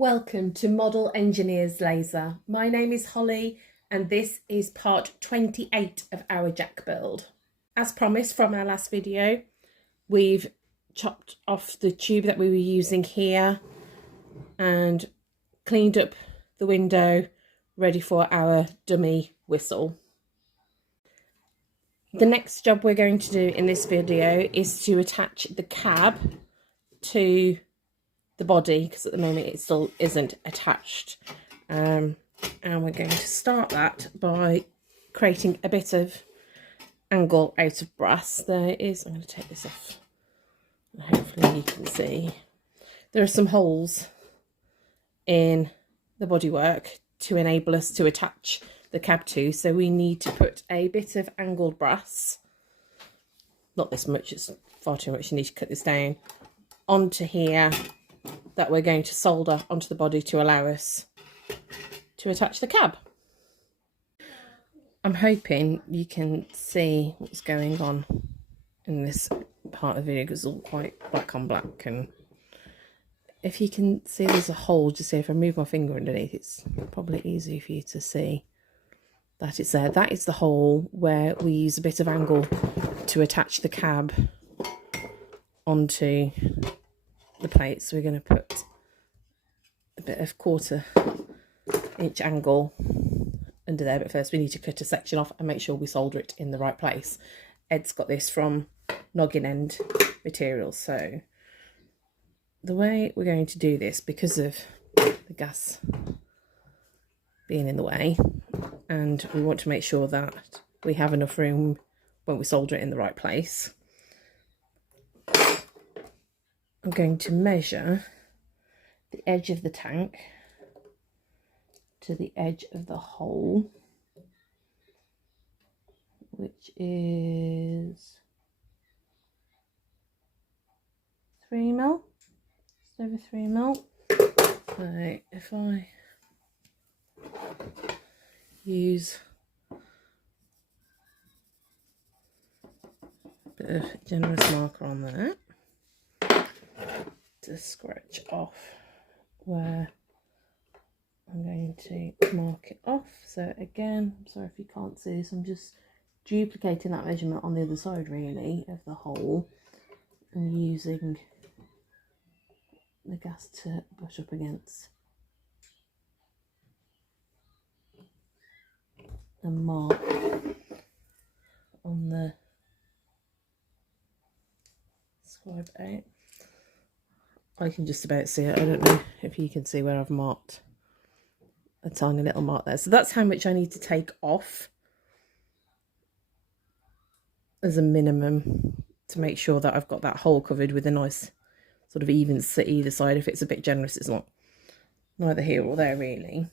Welcome to Model Engineers Laser. My name is Holly and this is part 28 of our jack build. As promised from our last video, we've chopped off the tube that we were using here and cleaned up the window, ready for our dummy whistle. The next job we're going to do in this video is to attach the cab to the body, because at the moment it still isn't attached, and we're going to start that by creating a bit of angle out of brass. There is, I'm going to take this off, hopefully you can see, there are some holes in the bodywork to enable us to attach the cab to, so we need to put a bit of angled brass, not this much, it's far too much, you need to cut this down, onto here, that we're going to solder onto the body to allow us to attach the cab. I'm hoping you can see what's going on in this part of the video because it's all quite black on black, and if you can see there's a hole, just say if I move my finger underneath, it's probably easy for you to see that it's there. That is the hole where we use a bit of angle to attach the cab onto the plate. So we're going to put a bit of 1/4 inch angle under there, but first we need to cut a section off and make sure we solder it in the right place. Ed's got this from Noggin End Materials. So the way we're going to do this, because of the gas being in the way, and we want to make sure that we have enough room when we solder it in the right place, I'm going to measure the edge of the tank to the edge of the hole, which is 3 mil, just over 3 mil. So if I use a bit of generous marker on there to scratch off where I'm going to mark it off. So again, I'm sorry if you can't see this, I'm just duplicating that measurement on the other side really of the hole and using the gas to brush up against and mark on the scribe out. I can just about see it. I don't know if you can see where I've marked a tiny little mark there. So that's how much I need to take off as a minimum to make sure that I've got that hole covered with a nice sort of even sit either side. If it's a bit generous, it's not neither here or there really.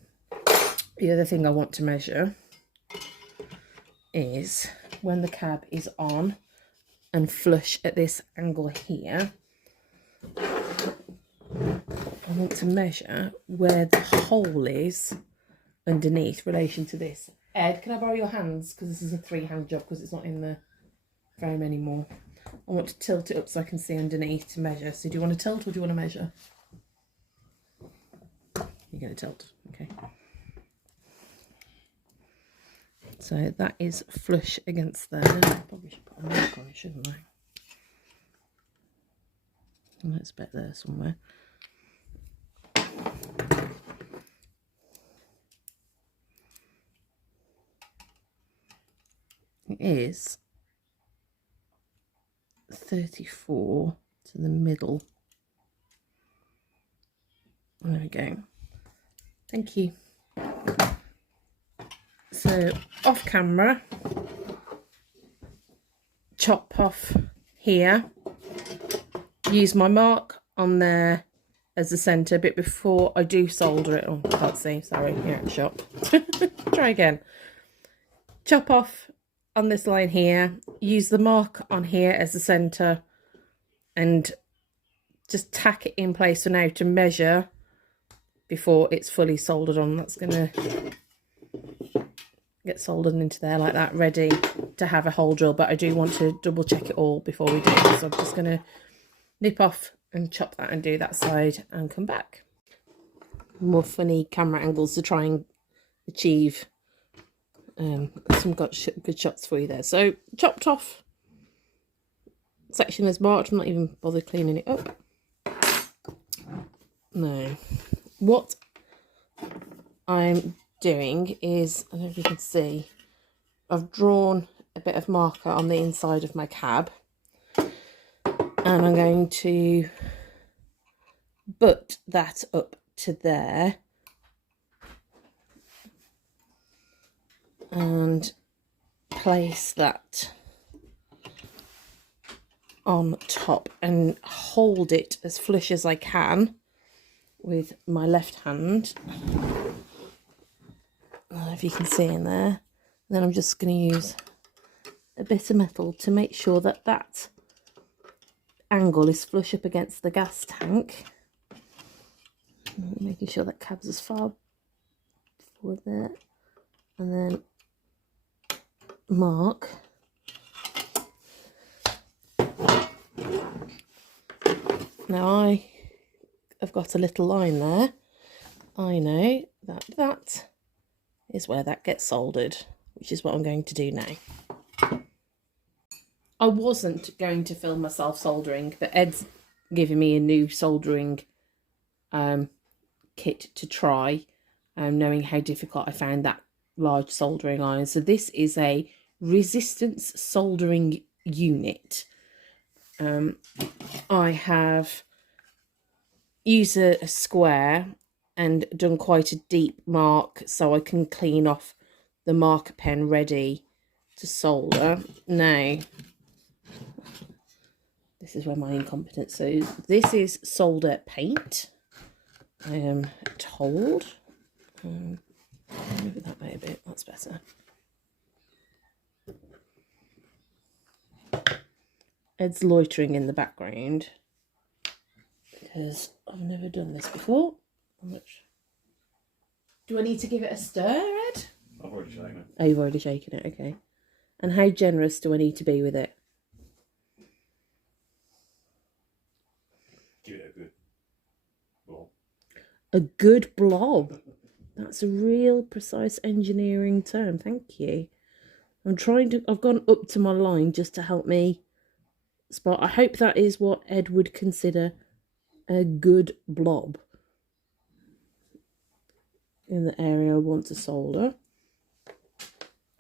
The other thing I want to measure is when the cab is on and flush at this angle here, I want to measure where the hole is underneath relation to this. Ed, can I borrow your hands? Because this is a 3-hand job because it's not in the frame anymore. I want to tilt it up so I can see underneath to measure. So do you want to tilt or do you want to measure? You're going to tilt, okay. So that is flush against there. I probably should put a mark on it, shouldn't I? Let's bet there somewhere. It is 34 to the middle. There we go. Thank you. So off camera, chop off here, use my mark on there as the centre bit before I do solder it. Oh, I can't see, sorry, you're at the shop. Try again. Chop off on this line here, use the mark on here as the centre and just tack it in place for now to measure before it's fully soldered on. That's going to get soldered into there like that, ready to have a hole drill, but I do want to double check it all before we do it, so I'm just going to nip off and chop that and do that side and come back. more funny camera angles to try and achieve some good shots for you there. So chopped off section is marked. I'm not even bothered cleaning it up. No, what I'm doing is, I don't know if you can see, I've drawn a bit of marker on the inside of my cab, and I'm going to butt that up to there and place that on top and hold it as flush as I can with my left hand. I don't know if you can see in there. And then I'm just going to use a bit of metal to make sure that that angle is flush up against the gas tank. Making sure that cab's as far forward there. And then mark. Now I've got a little line there. I know that that is where that gets soldered, which is what I'm going to do now. I wasn't going to film myself soldering, but Ed's giving me a new soldering kit to try, knowing how difficult I found that large soldering iron. So this is a resistance soldering unit. I have used a square and done quite a deep mark so I can clean off the marker pen ready to solder. Now, this is where my incompetence. So this is solder paint, I am told. Move it that way a bit, that's better. Ed's loitering in the background because I've never done this before. How much? Do I need to give it a stir, Ed? I've already shaken it. Oh, you've already shaken it, okay. And how generous do I need to be with it? Give it a good blob. A good blob. That's a real precise engineering term, thank you. I've gone up to my line just to help me spot. I hope that is what Ed would consider a good blob in the area I want to solder.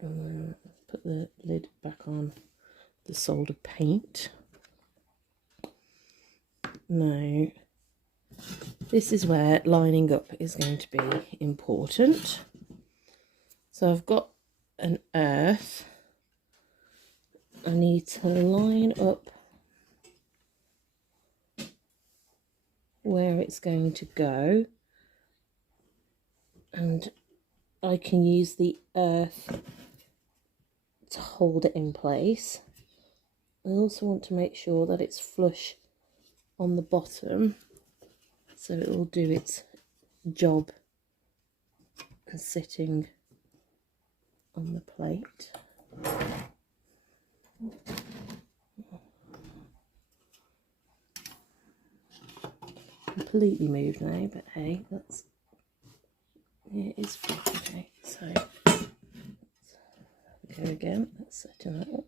And then put the lid back on the solder paint. Now, this is where lining up is going to be important. So I've got an earth. I need to line up where it's going to go, and I can use the earth to hold it in place. I also want to make sure that it's flush on the bottom so it will do its job and sitting on the plate. Completely moved now, but hey, that's, yeah, it is fine. Okay, so let's go again. Let's setting that up.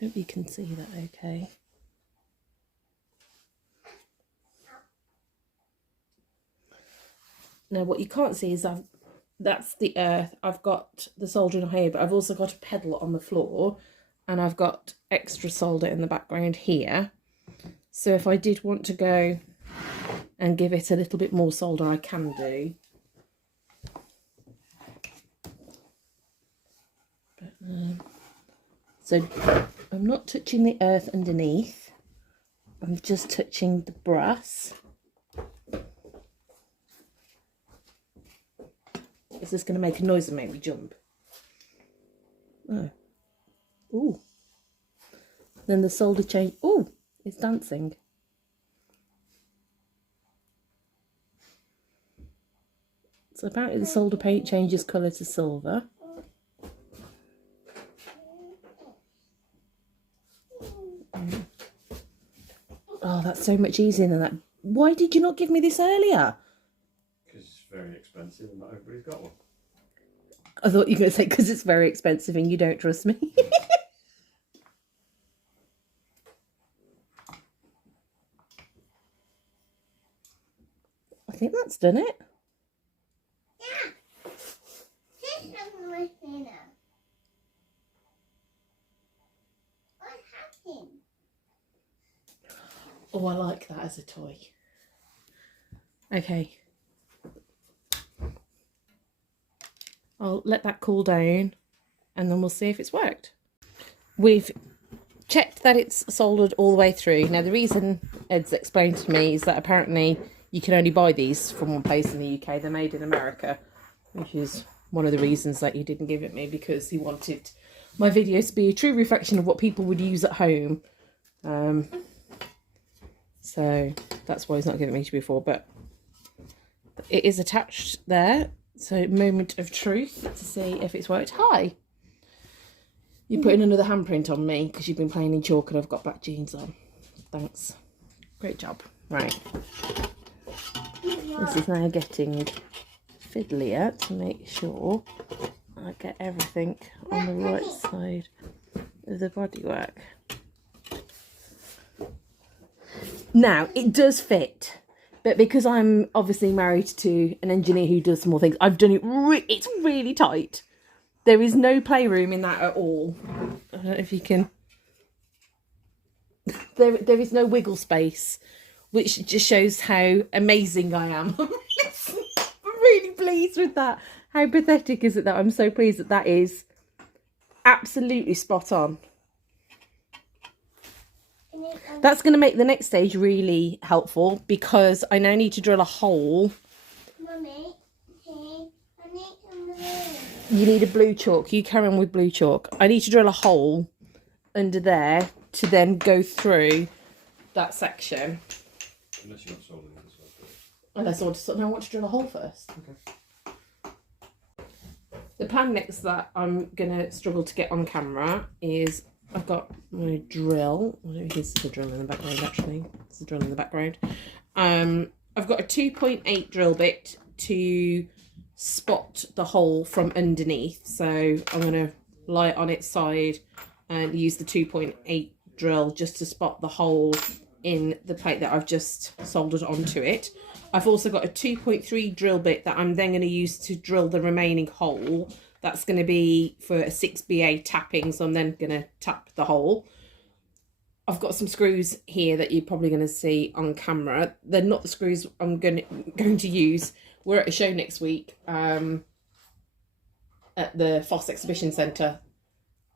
Hope you can see that okay. Now what you can't see is that's the earth. I've got the soldering here, but I've also got a pedal on the floor, and I've got extra solder in the background here. So if I did want to go and give it a little bit more solder, I can do. But, so I'm not touching the earth underneath. I'm just touching the brass. Is this going to make a noise and make me jump? Oh. Ooh. Then the solder change. Ooh, it's dancing. So apparently the solder paint changes colour to silver. Oh, that's so much easier than that. Why did you not give me this earlier? Because it's very expensive and not everybody's got one. I thought you were going to say because it's very expensive and you don't trust me. I think that's done it. Yeah. What happened? Oh, I like that as a toy. Okay. I'll let that cool down and then we'll see if it's worked. We've checked that it's soldered all the way through. Now, the reason Ed's explained to me is that apparently you can only buy these from one place in the UK. They're made in America, which is one of the reasons that he didn't give it me, because he wanted my videos to be a true reflection of what people would use at home. So that's why he's not given it me before, but it is attached there. So moment of truth to see if it's worked. Hi. You're putting another handprint on me because you've been playing in chalk and I've got black jeans on. Thanks. Great job. Right. This is now getting fiddlier to make sure I get everything on the right side of the bodywork. Now, it does fit, but because I'm obviously married to an engineer who does small things, I've done it, it's really tight. There is no playroom in that at all. I don't know if you can... There is no wiggle space, which just shows how amazing I am. I'm really pleased with that. How pathetic is it that I'm so pleased that that is absolutely spot on. That's going to make the next stage really helpful because I now need to drill a hole. Mummy, I need some blue. You need a blue chalk. You carry on with blue chalk. I need to drill a hole under there to then go through that section. Unless you want soldering this one first. Unless I want to drill a hole first. Okay. The plan next that I'm going to struggle to get on camera is I've got my drill. I don't know if this is the drill in the background actually. It's the drill in the background. I've got a 2.8 drill bit to spot the hole from underneath. So I'm going to lie it on its side and use the 2.8 drill just to spot the hole in the plate that I've just soldered onto it. I've also got a 2.3 drill bit that I'm then going to use to drill the remaining hole. That's going to be for a 6BA tapping, so I'm then going to tap the hole. I've got some screws here that you're probably going to see on camera. They're not the screws I'm going to use. We're at a show next week at the Foss Exhibition Centre,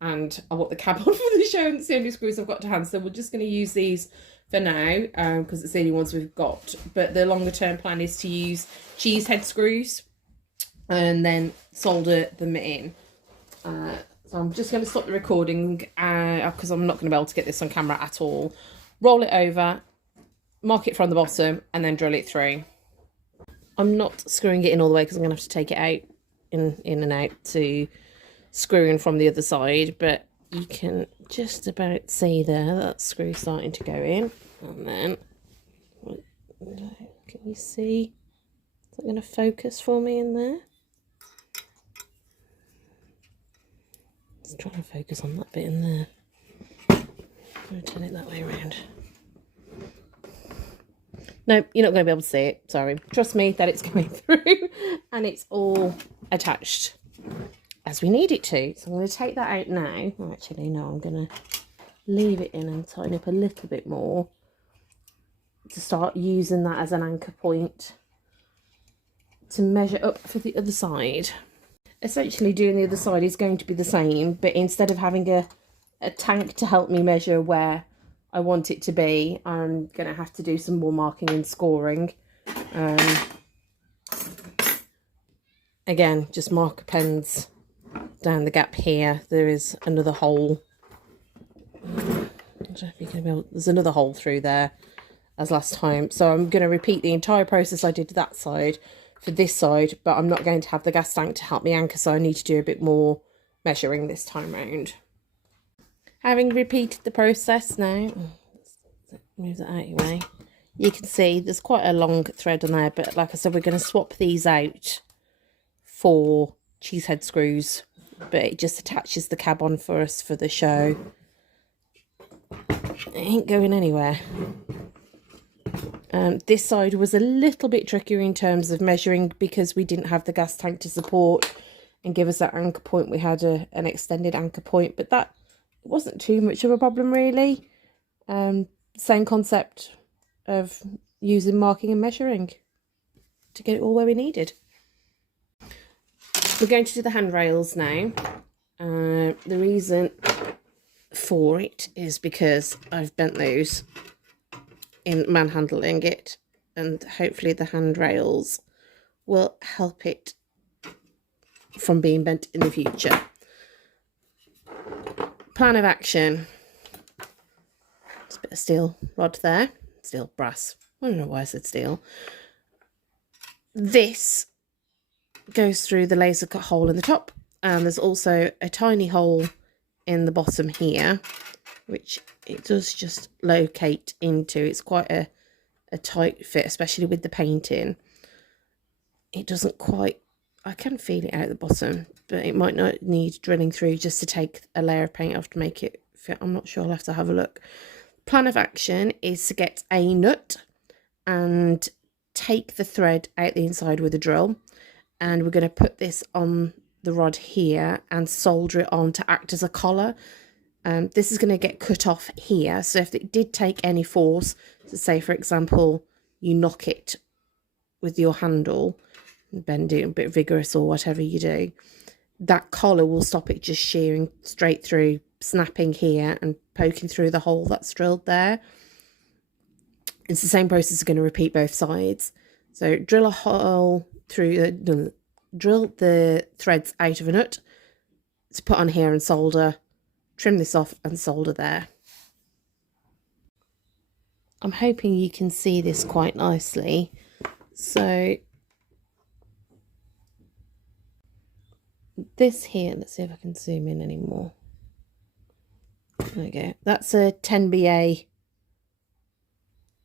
and I want the cab on for the show, and it's the only screws I've got to hand, so we're just going to use these for now because it's the only ones we've got. But the longer term plan is to use cheese head screws and then solder them in. So I'm just going to stop the recording because I'm not going to be able to get this on camera at all. Roll it over, mark it from the bottom, and then drill it through. I'm not screwing it in all the way because I'm going to have to take it out in and out to screw in from the other side, but you can just about see there that screw starting to go in. And then, can you see? Is that going to focus for me in there? Just trying to focus on that bit in there. I'm going to turn it that way around. No, you're not going to be able to see it. Sorry. Trust me that it's going through and it's all attached as we need it to. So I'm going to take that out now. Well, actually, no, I'm going to leave it in and tighten up a little bit more to start using that as an anchor point to measure up for the other side. Essentially doing the other side is going to be the same, but instead of having a tank to help me measure where I want it to be. I'm going to have to do some more marking and scoring. Again, just marker pens down the gap here. There is another hole. I don't know if you can be able, there's another hole through there as last time. So I'm going to repeat the entire process I did that side for this side, but I'm not going to have the gas tank to help me anchor, so I need to do a bit more measuring this time round. Having repeated the process now, move that out of your way, you can see there's quite a long thread on there, but like I said, we're going to swap these out for cheese head screws, but it just attaches the cab on for us for the show. It ain't going anywhere. This side was a little bit trickier in terms of measuring because we didn't have the gas tank to support and give us that anchor point. We had an extended anchor point, but that wasn't too much of a problem really. Same concept of using marking and measuring to get it all where we needed. We're going to do the handrails now. The reason for it is because I've bent those in manhandling it, and hopefully the handrails will help it from being bent in the future. Plan of action. There's a bit of steel rod there, steel brass. I don't know why I said steel. This goes through the laser cut hole in the top, and there's also a tiny hole in the bottom here, which it does just locate into. It's quite a tight fit, especially with the painting. It doesn't quite, I can feel it out the bottom, but it might not need drilling through just to take a layer of paint off to make it fit. I'm not sure, I'll have to have a look. Plan of action is to get a nut and take the thread out the inside with a drill, and we're going to put this on the rod here and solder it on to act as a collar. This is going to get cut off here, so if it did take any force, so say for example you knock it with your handle, bend it a bit vigorous or whatever you do, that collar will stop it just shearing straight through, snapping here and poking through the hole that's drilled there. It's the same process, is going to repeat both sides. So drill a hole through, drill the threads out of a nut to put on here and solder. Trim this off and solder there. I'm hoping you can see this quite nicely. So this here, let's see if I can zoom in anymore. There we go. That's a 10BA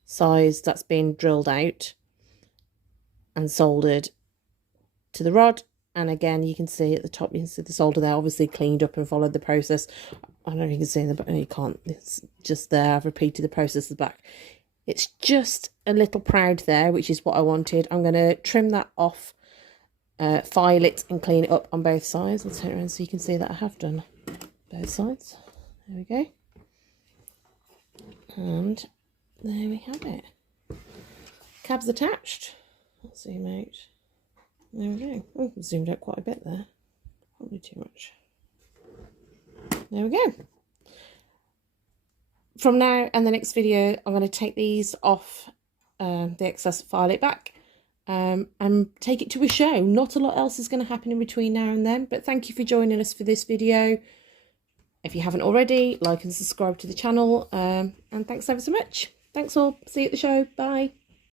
size that's been drilled out and soldered to the rod. And again, you can see at the top, you can see the solder there, obviously cleaned up and followed the process. I don't know if you can see in the back, no, you can't. It's just there. I've repeated the process at the back. It's just a little proud there, which is what I wanted. I'm going to trim that off, file it and clean it up on both sides. Let's turn it around so you can see that I have done both sides. There we go. And there we have it. Cab's attached. Let's zoom out. There we go. Oh, zoomed out quite a bit there. Probably too much. There we go. From now and the next video, I'm going to take these off the excess, file it back, and take it to a show. Not a lot else is going to happen in between now and then, but thank you for joining us for this video. If you haven't already, like and subscribe to the channel, and thanks ever so much. Thanks all. See you at the show. Bye.